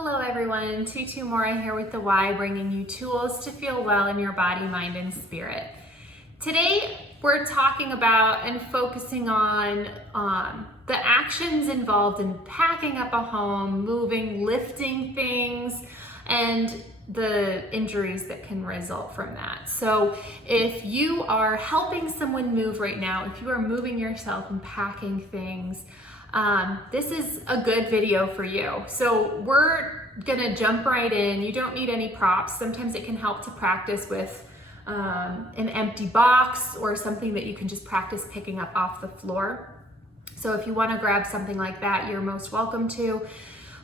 Hello everyone, Tutu Mora here with the Y, bringing you tools to feel well in your body, mind, and spirit. Today we're talking about and focusing on the actions involved in packing up a home, moving, lifting things, and the injuries that can result from that. So if you are helping someone move right now, if you are moving yourself and packing things, this is a good video for you. So we're gonna jump right in. You don't need any props. Sometimes it can help to practice with an empty box or something that you can just practice picking up off the floor. So if you wanna grab something like that, you're most welcome to.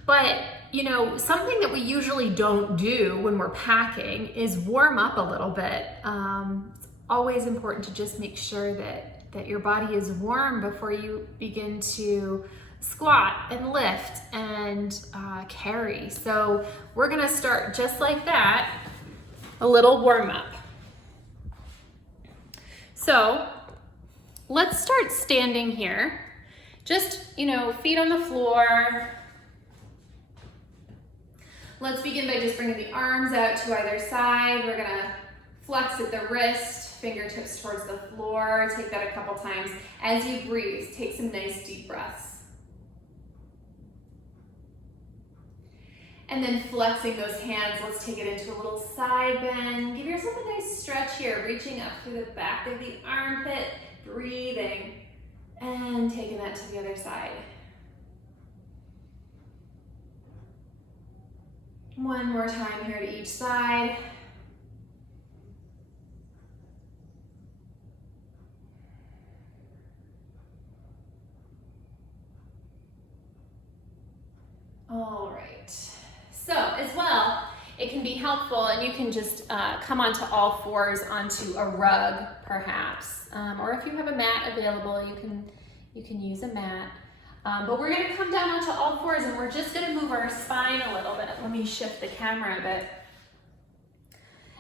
But you know, something that we usually don't do when we're packing is warm up a little bit. It's always important to just make sure that your body is warm before you begin to squat and lift and carry. So we're gonna start just like that, a little warm up. So let's start standing here. Just, feet on the floor. Let's begin by just bringing the arms out to either side. We're gonna flex at the wrist, fingertips towards the floor. Take that a couple times. As you breathe, take some nice deep breaths. And then flexing those hands, let's take it into a little side bend. Give yourself a nice stretch here, reaching up through the back of the armpit, breathing, and taking that to the other side. One more time here to each side. All right, so as well, it can be helpful, and you can just come onto all fours onto a rug perhaps, or if you have a mat available, you can use a mat. But we're gonna come down onto all fours and we're just gonna move our spine a little bit. Let me shift the camera a bit.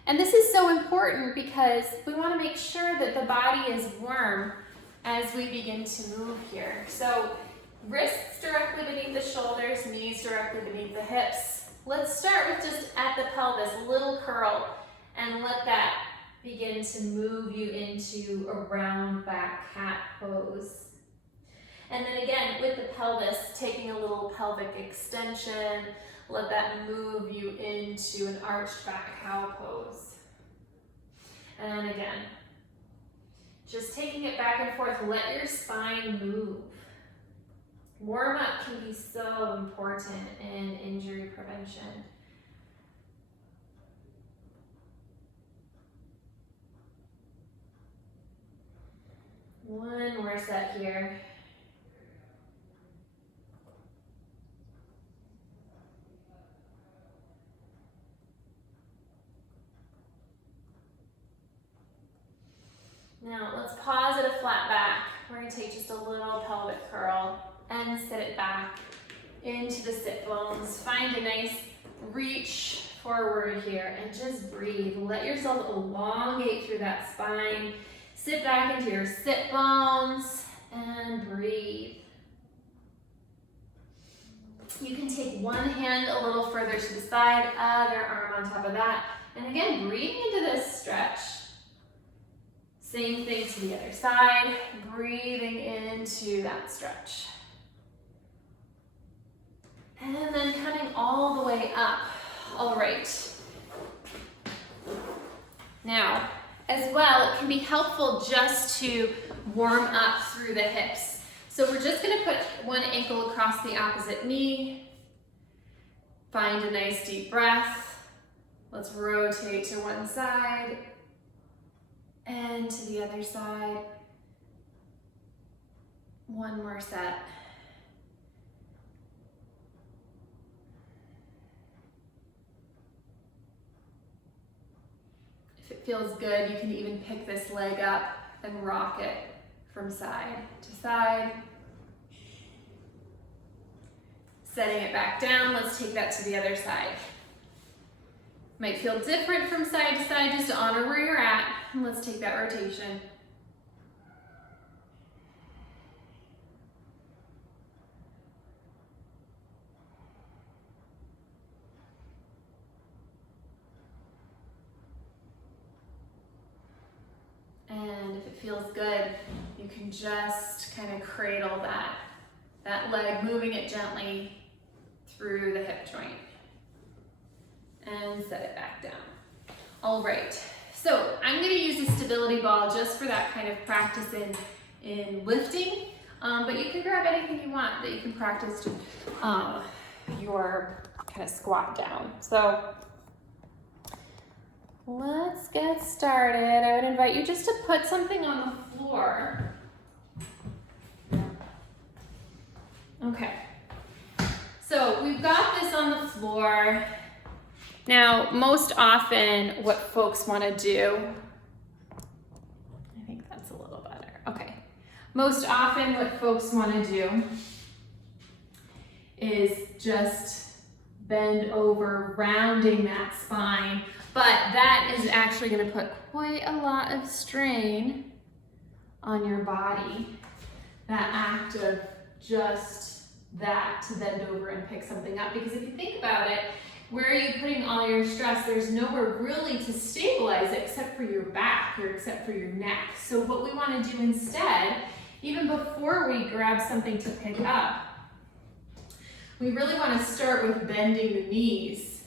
And this is so important because we wanna make sure that the body is warm as we begin to move here. So wrists directly beneath the shoulders, knees directly beneath the hips. Let's start with just at the pelvis, a little curl, and let that begin to move you into a round back cat pose. And then again, with the pelvis, taking a little pelvic extension, let that move you into an arched back cow pose. And then again, just taking it back and forth, let your spine move. Warm up can be so important in injury prevention. One more set here. Now let's pause at a flat back. We're gonna take just a little pelvic curl and sit it back into the sit bones. Find a nice reach forward here and just breathe. Let yourself elongate through that spine. Sit back into your sit bones and breathe. You can take one hand a little further to the side, other arm on top of that. And again, breathing into this stretch. Same thing to the other side, breathing into that stretch. And then coming all the way up. All right. Now, as well, it can be helpful just to warm up through the hips. So we're just gonna put one ankle across the opposite knee. Find a nice deep breath. Let's rotate to one side and to the other side. One more set. If it feels good, you can even pick this leg up and rock it from side to side. Setting it back down, let's take that to the other side. Might feel different from side to side, just honor where you're at. And let's take that rotation. feels good, you can just kind of cradle that leg, moving it gently through the hip joint. And set it back down. All right, so I'm gonna use a stability ball just for that kind of practice in lifting, but you can grab anything you want that you can practice your kind of squat down. So let's get started. I would invite you just to put something on the floor. Okay, so we've got this on the floor. Now, most often what folks want to do, I think that's a little better. Okay. Most often what folks want to do is just bend over, rounding that spine, but that is actually going to put quite a lot of strain on your body. That act of just that to bend over and pick something up, because if you think about it, where are you putting all your stress? There's nowhere really to stabilize it except for your back or except for your neck. So what we want to do instead, even before we grab something to pick up, we really want to start with bending the knees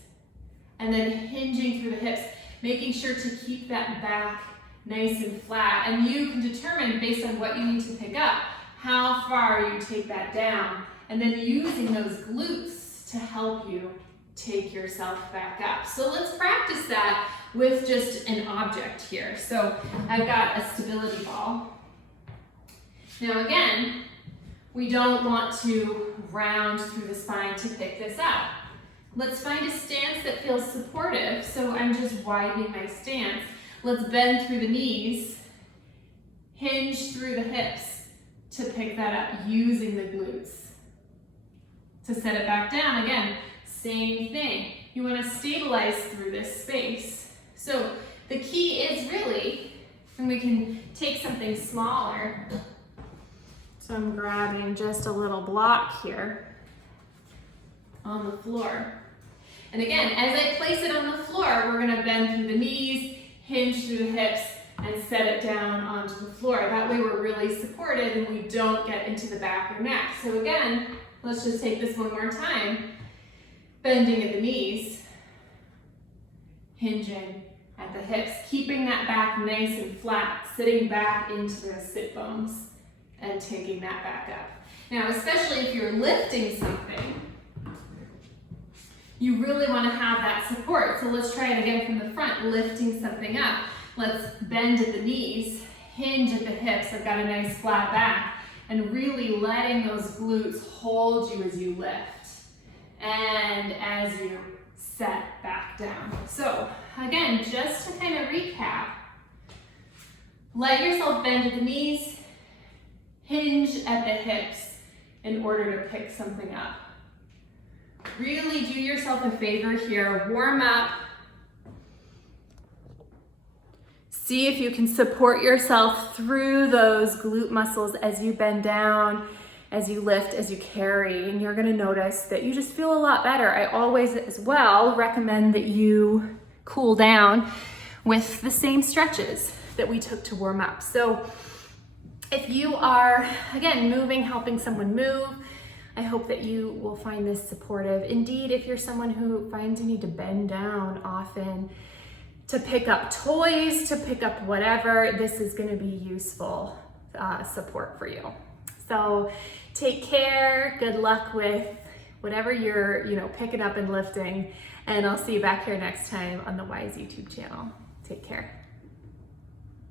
and then hinging through the hips, making sure to keep that back nice and flat. And you can determine based on what you need to pick up, how far you take that down, and then using those glutes to help you take yourself back up. So let's practice that with just an object here. So I've got a stability ball. Now again, we don't want to round through the spine to pick this up. Let's find a stance that feels supportive. So I'm just widening my stance. Let's bend through the knees, hinge through the hips to pick that up using the glutes. To set it back down, again, same thing. You want to stabilize through this space. So the key is really, and we can take something smaller. So I'm grabbing just a little block here on the floor. And again, as I place it on the floor, we're going to bend through the knees, hinge through the hips, and set it down onto the floor. That way we're really supported and we don't get into the back or neck. So again, let's just take this one more time. Bending at the knees, hinging at the hips, keeping that back nice and flat, sitting back into the sit bones and taking that back up. Now, especially if you're lifting something, you really want to have that support. So let's try it again from the front, lifting something up. Let's bend at the knees, hinge at the hips. I've got a nice flat back, and really letting those glutes hold you as you lift and as you set back down. So again, just to kind of recap, let yourself bend at the knees, hinge at the hips in order to pick something up. Really do yourself a favor here, warm up. See if you can support yourself through those glute muscles as you bend down, as you lift, as you carry, and you're gonna notice that you just feel a lot better. I always as well recommend that you cool down with the same stretches that we took to warm up. So if you are, again, moving, helping someone move, I hope that you will find this supportive. Indeed, if you're someone who finds you need to bend down often to pick up toys, to pick up whatever, this is gonna be useful support for you. So take care, good luck with whatever you're picking up and lifting, and I'll see you back here next time on the Wise YouTube channel. Take care.